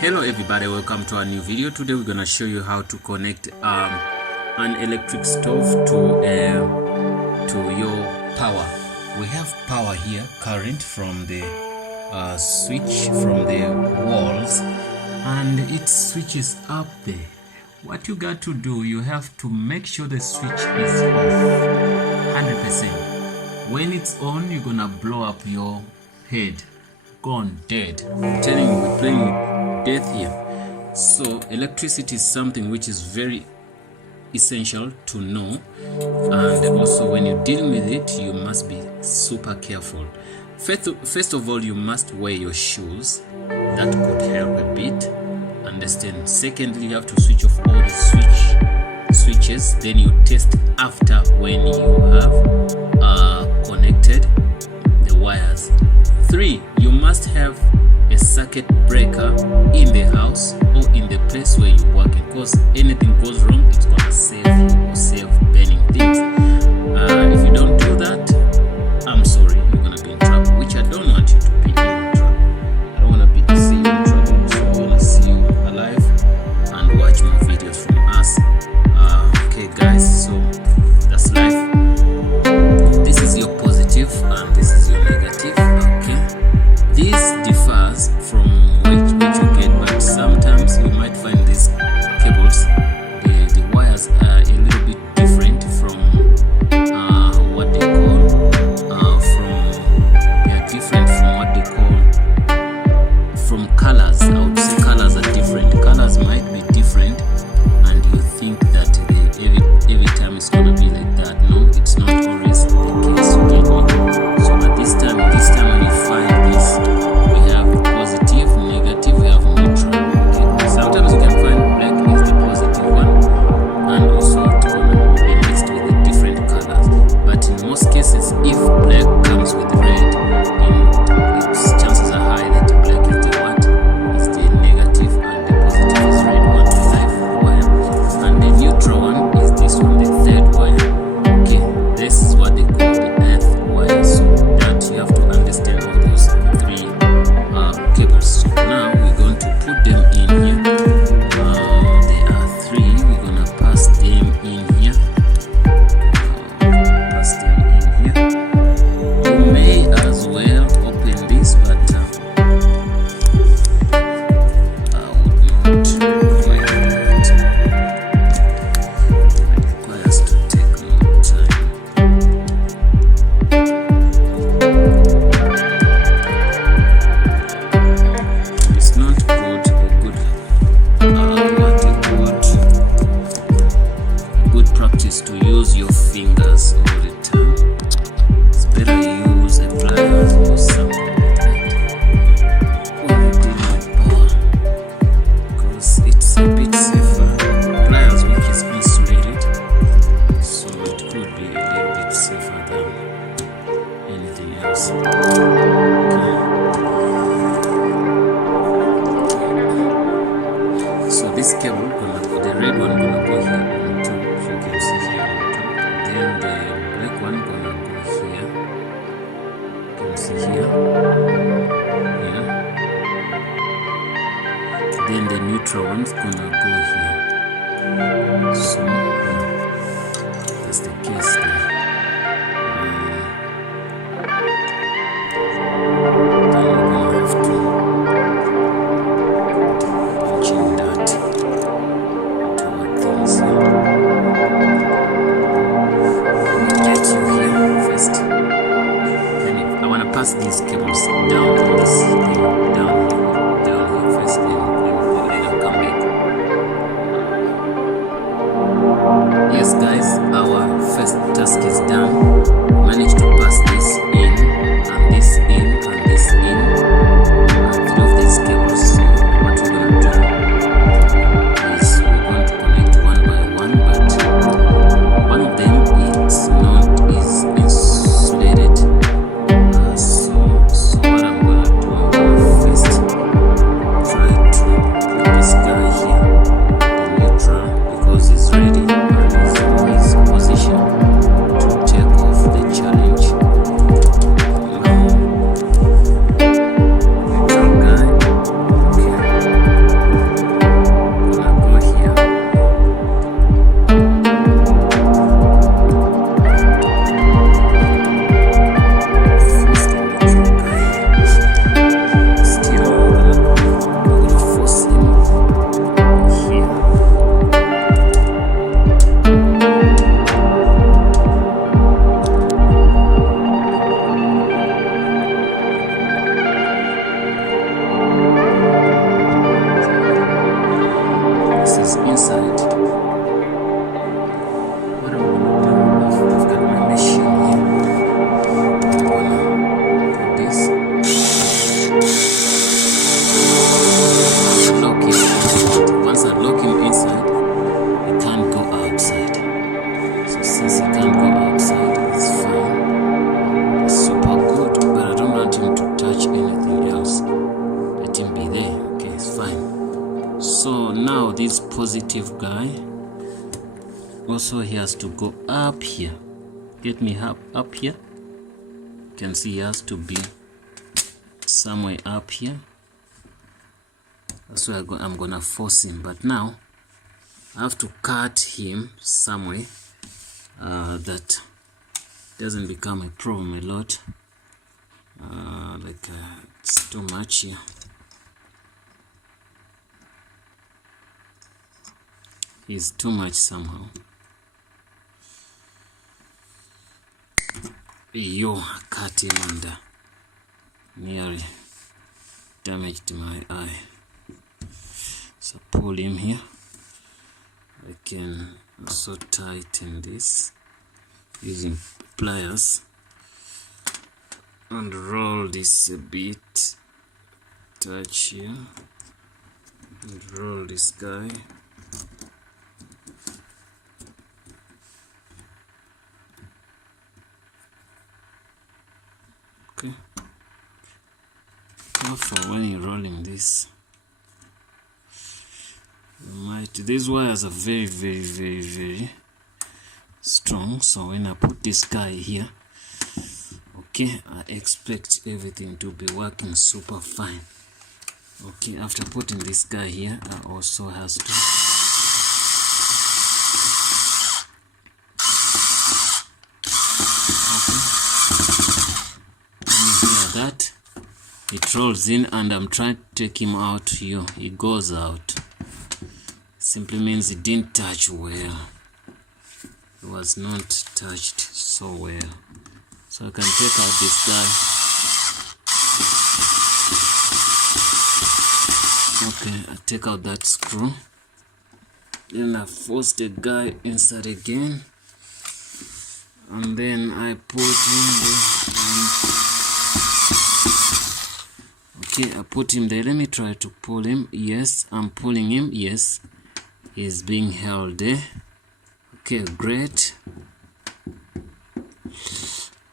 Hello everybody, welcome to our new video. Today we're gonna show you how to connect an electric stove to your power. We have power here, current from the switch from the walls, and it switches up there. What you got to do, you have to make sure the switch is off 100%. When it's on, you're gonna blow up your head, gone dead. I'm telling you, we're playing death here. So electricity is something which is very essential to know, and also when you're dealing with it, you must be super careful. First of all, you must wear your shoes. That could help a bit. Understand? Secondly, you have to switch off all the switches. Then you test after when you have connected the wires. 3, you must have a circuit breaker in the house or in the place where you're working, because anything goes wrong, it's gonna save you or save burning things. If you don't do that, I'm sorry, you're gonna be in trouble, which I don't want you to be in trouble. I don't want to see you in trouble, so I want to see you alive and watch more videos from us. Okay guys, so that's life. This is your positive and this is your negative. Okay, this differs from which you get, but sometimes you might find these cables, the wires are a little bit different from what they call from colors. I would say colors are different. Colors might be different, and you think that every time it's gonna be like that. No, it's not always the case. You get me? So at this time when you find this, we have positive, negative, we have neutral. Okay, sometimes you can find black is the positive one, and also it can be mixed with the different colors. But in most cases, if black comes with red, chances are high that black is the what? Is the negative, and the positive is red one, the live wire, and the neutral one is this one, the third wire. Okay, this is what they call the earth wire. So that you have to understand all those 3 cables. So now we're going to put them in here. There are 3. We're gonna pass them in here. Pass them in here. You may as well open this, but I would not require that. It requires to take more time. It's not good, good practice to use your fingers all the time. It's better you use a pliers or something like that when you're dealing with power, because it's a bit safer. Pliers which is insulated, so it could be a little bit safer than anything else. So this cable, the red one gonna go here on top, you can see here on top. Then the black one gonna go here, you can see here. Then the neutral one's gonna go here. So that's the case there. Then you're gonna have to punch in that to work things here. Get you here first. Then I wanna pass these cables down on this thing, down here first. Then I'll come back. Yes guys, our first task is done. Managed to pass this in, and this in, and this in, 3 of these cables. So what we're gonna do is we're going to connect one by one, but one of them is insulated. So what I'm gonna do, I'm gonna first try to put this guy here, the neutral, because he's ready and he's in his position to take also he has to go up here. Get me up here. You can see he has to be somewhere up here. That's why I'm gonna force him, but now I have to cut him somewhere that doesn't become a problem a lot. It's too much here. It's too much somehow. Yo, I cut him and nearly damaged my eye. So pull him here. I can also tighten this using pliers and roll this a bit. Touch here and roll this guy. Okay. Careful when you're rolling this. These wires are very strong, so when I put this guy here, okay, I expect everything to be working super fine. Okay, after putting this guy here, I also has to that it rolls in, and I'm trying to take him out here. He goes out. Simply means it didn't touch well. It was not touched so well. So I can take out this guy. Okay, I take out that screw. Then I force the guy inside again. And then I put in the... Okay, I put him there. Let me try to pull him. Yes, I'm pulling him. Yes, he's being held there. Okay, great.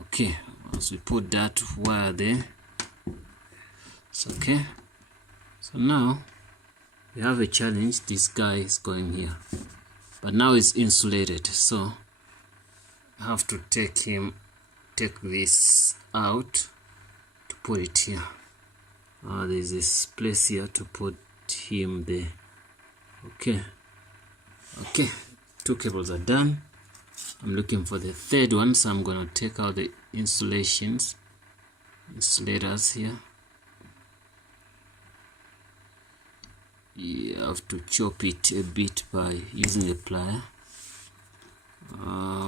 Okay, once we put that wire there, it's okay. So now we have a challenge. This guy is going here, but now it's insulated, so I have to take this out to put it here. There's this place here to put him there. Okay, two cables are done. I'm looking for the third one, so I'm gonna take out the insulators here. You have to chop it a bit by using a plier,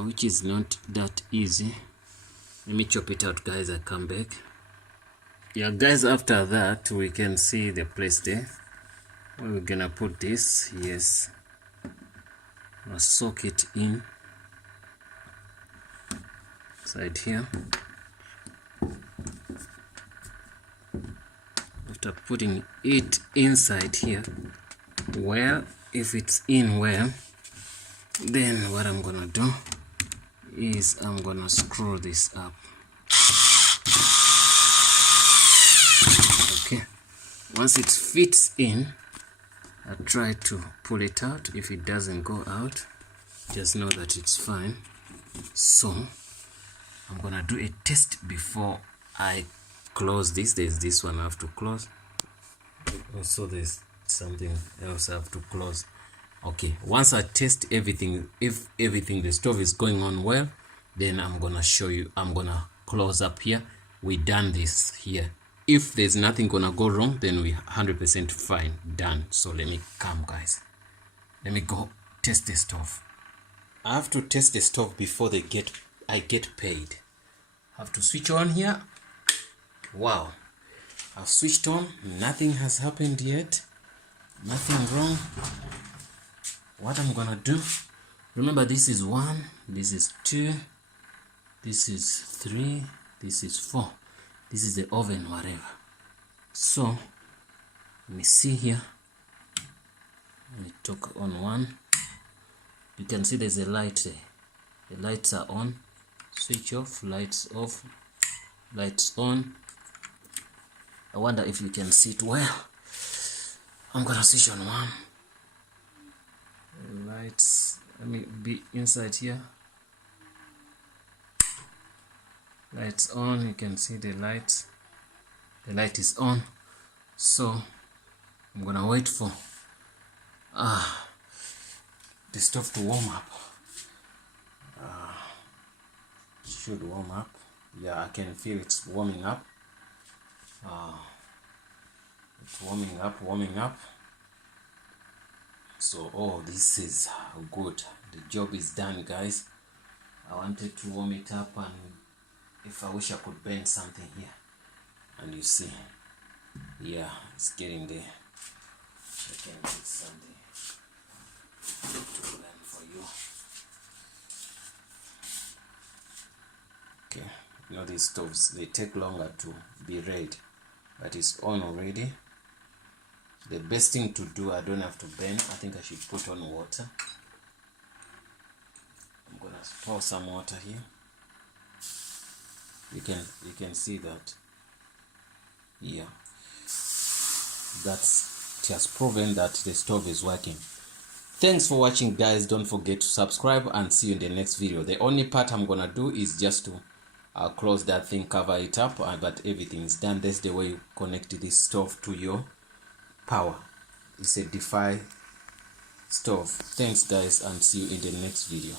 which is not that easy. Let me chop it out, guys. I come back. Yeah, guys, after that we can see the place there where we're gonna put this. Yes, I'll soak it in side here. After putting it inside here, well, if it's in well, then what I'm gonna do is I'm gonna screw this up. Okay, once it fits in, I try to pull it out. If it doesn't go out, just know that it's fine. So I'm gonna do a test before I close this. There's this one I have to close. Also there's something else I have to close. Okay, once I test everything, if everything, the stove is going on well, then I'm gonna show you. I'm gonna close up here. We done this here. If there's nothing gonna go wrong, then we 100% fine, done. So let me come, guys. Let me go test the stove. I have to test the stove before I get paid. I have to switch on here. Wow, I've switched on. Nothing has happened yet. Nothing wrong. What I'm gonna do, remember, this is 1, this is 2, this is 3, this is 4. This is the oven, whatever. So let me see here. Let me talk on 1. You can see there's a light there. The lights are on. Switch off, lights off, lights on. I wonder if you can see it well. I'm gonna switch on 1. Lights, let me be inside here. Lights on, you can see the light is on. So I'm gonna wait for the stove to warm up. Should warm up. Yeah, I can feel it's warming up. It's warming up. So, oh, this is good. The job is done, guys. I wanted to warm it up, and if I wish I could bend something here. And you see, yeah, it's getting there. I can get something to blend for you. Okay, you know these stoves, they take longer to be ready, but it's on already. The best thing to do, I don't have to bend. I think I should put on water. I'm gonna pour some water here. You can see that. Yeah, it has proven that the stove is working. Thanks for watching, guys. Don't forget to subscribe, and see you in the next video. The only part I'm gonna do is just to close that thing, cover it up, but everything is done. That's the way you connect this stove to your power. It's a DeFi stove. Thanks, guys, and see you in the next video.